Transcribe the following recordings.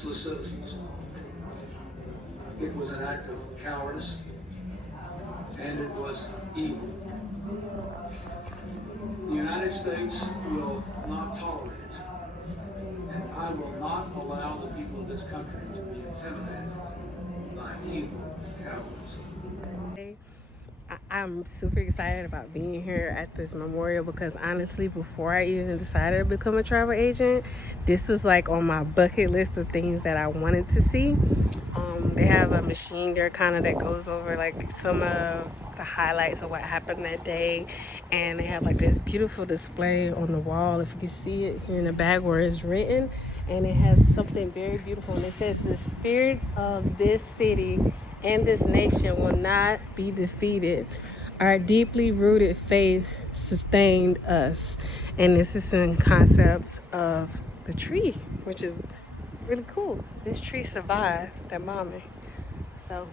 defenseless citizens. It was an act of cowardice, and it was evil. The United States will not tolerate it, and I will not allow the people of this country to be intimidated by evil cowards. I'm super excited about being here at this memorial because honestly, before I even decided to become a travel agent, this was like on my bucket list of things that I wanted to see. They have a machine there kind of that goes over like some of the highlights of what happened that day, and they have like this beautiful display on the wall, if you can see it here in the back where it's written, and it has something very beautiful, and it says the spirit of this city and this nation will not be defeated. Our deeply rooted faith sustained us. And this is in concepts of the tree, which is really cool. This tree survived that bombing. So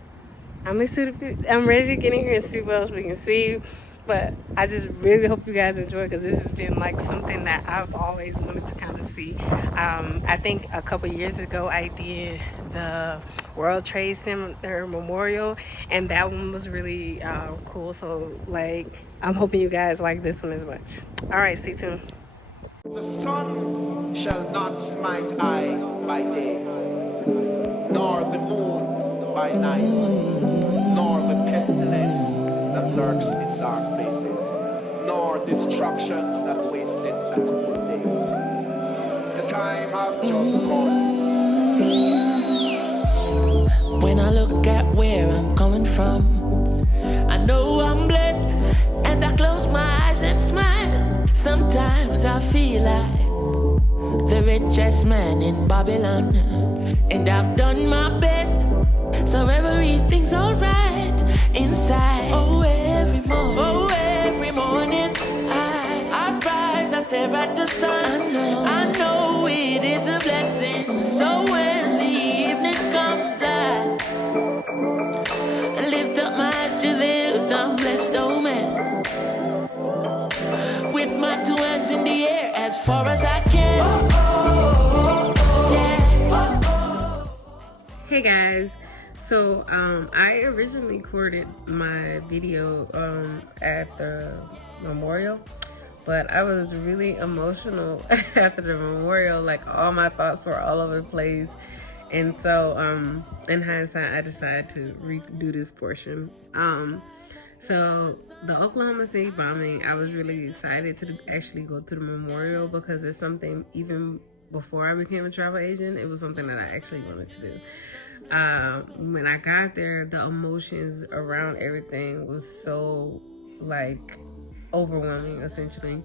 I'm ready to get in here and see what else we can see. But I just really hope you guys enjoy, because this has been like something that I've always wanted to kind of see. I think a couple years ago I did the World Trade Center Memorial, and that one was really cool. So like, I'm hoping you guys like this one as much. All right, stay tuned. The sun shall not smite I by day, nor the moon by night, nor the pestilence that lurks in dark places, nor destruction that wasteth at noonday. The time hath just come. When I look at where I'm coming from, I know I'm blessed, and I close my eyes and smile. Sometimes I feel like the richest man in Babylon, and I've done my best, so everything's alright inside. Oh, every morning I rise, I stare at the sun. I know it is a blessing. So when the evening comes, I lift up my eyes to the hills. I'm blessed, oh man, with my two hands in the air as far as I can. Yeah. Hey guys, so I originally recorded my video at the memorial, but I was really emotional after the memorial. Like, all my thoughts were all over the place, and so in hindsight I decided to redo this portion. So the Oklahoma City bombing, I was really excited to actually go to the memorial, because it's something, even before I became a travel agent, it was something that I actually wanted to do. When I got there, the emotions around everything was so like overwhelming, essentially.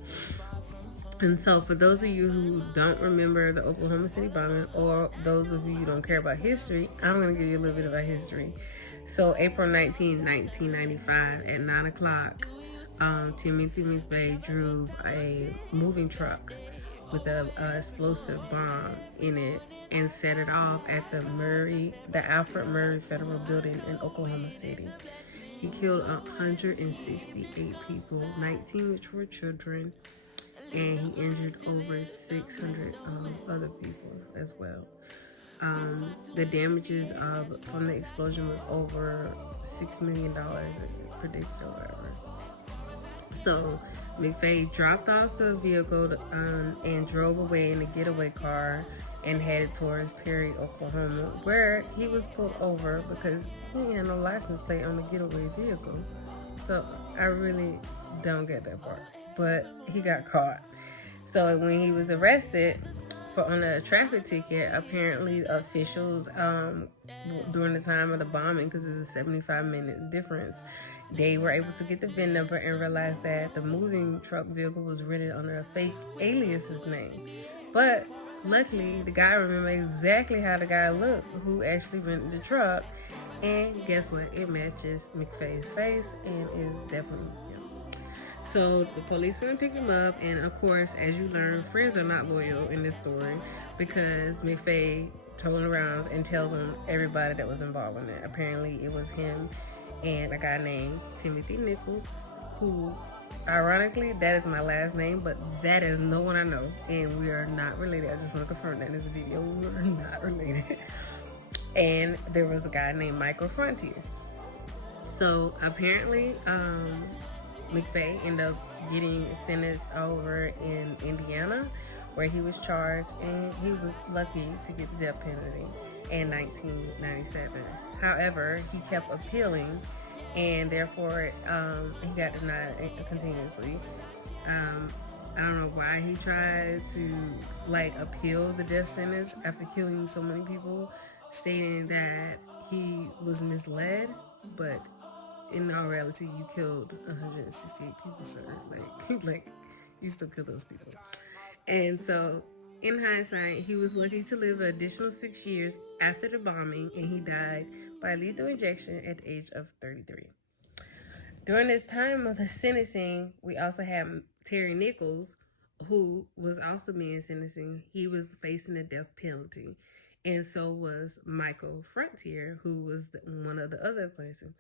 And so for those of you who don't remember the Oklahoma City bombing, or those of you who don't care about history, I'm going to give you a little bit about history. So April 19, 1995 at 9 o'clock, Timothy McVeigh drove a moving truck with a explosive bomb in it and set it off at the Alfred Murrah Federal Building in Oklahoma City. He killed 168 people, 19 which were children, and he injured over 600 other people as well. The damages from the explosion was over $6 million predicted or whatever. So McVeigh dropped off the vehicle and drove away in a getaway car and headed towards Perry, Oklahoma, where he was pulled over because he had no license plate on the getaway vehicle. So I really don't get that part, but he got caught. So when he was arrested on a traffic ticket, apparently officials during the time of the bombing, because it's a 75-minute difference, they were able to get the VIN number and realized that the moving truck vehicle was written under a fake alias's name. But luckily, the guy remembered exactly how the guy looked who actually rented the truck, and guess what? It matches McVeigh's face and is definitely him. So the police went and picked him up, and of course, as you learn, friends are not loyal in this story, because McVeigh turns around and tells him everybody that was involved in it. Apparently, it was him and a guy named Timothy Nichols, who, ironically, that is my last name, but that is no one I know, and we are not related. I just want to confirm that in this video, we are not related. And there was a guy named Michael Frontier. So apparently, McVeigh ended up getting sentenced over in Indiana, where he was charged, and he was lucky to get the death penalty in 1997. However, he kept appealing, and therefore he got denied continuously. I don't know why he tried to appeal the death sentence after killing so many people, stating that he was misled, but in all reality, you killed 168 people, sir. Like you still kill those people. And so, in hindsight, he was lucky to live an additional 6 years after the bombing, and he died by lethal injection at the age of 33. During this time of the sentencing, we also had Terry Nichols, who was also being sentencing. He was facing the death penalty. And so was Michael Frontier, who was one of the other places.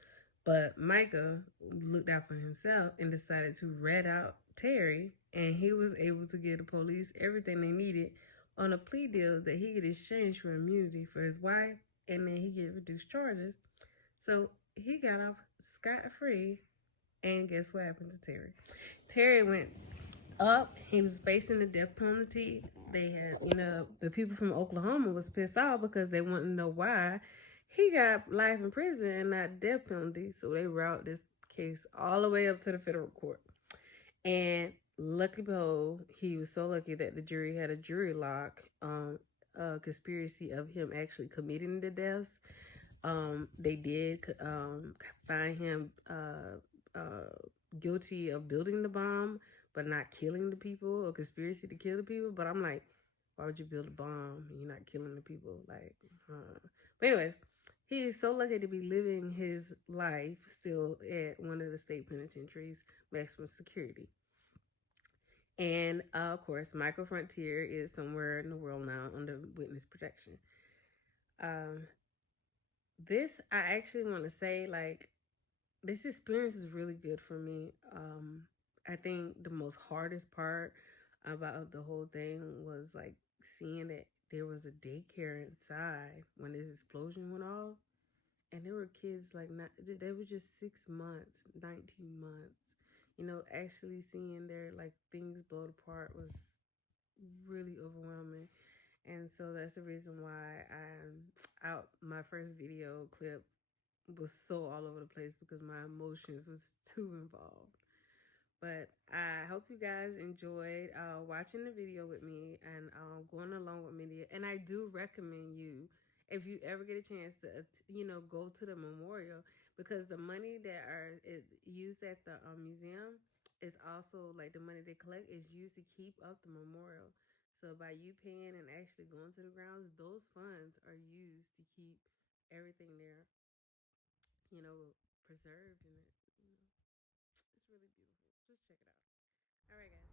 But Micah looked out for himself and decided to rat out Terry, and he was able to give the police everything they needed on a plea deal that he could exchange for immunity for his wife, and then he get reduced charges. So he got off scot-free, and guess what happened to Terry? Terry went up. He was facing the death penalty. They had, the people from Oklahoma was pissed off because they wanted to know why he got life in prison and not death penalty. So they routed this case all the way up to the federal court. And luckily behold, he was so lucky that the jury had a jury lock on a conspiracy of him actually committing the deaths. They did find him guilty of building the bomb, but not killing the people, or conspiracy to kill the people. But I'm like, why would you build a bomb and you're not killing the people? But anyways, he is so lucky to be living his life still at one of the state penitentiaries, maximum security. And of course, Michael Frontier is somewhere in the world now under witness protection. This, I actually want to say, this experience is really good for me. I think the most hardest part about the whole thing was seeing that there was a daycare inside when this explosion went off, and there were kids they were just 6 months, 19 months. Actually seeing their things blow apart was really overwhelming. And so that's the reason why my first video clip was so all over the place, because my emotions was too involved. But I hope you guys enjoyed watching the video with me and going along with me. And I do recommend you, if you ever get a chance to, go to the memorial, because the money that is used at the museum is also the money they collect is used to keep up the memorial. So by you paying and actually going to the grounds, those funds are used to keep everything there, preserved, and it's really beautiful. Just check it out. All right, guys.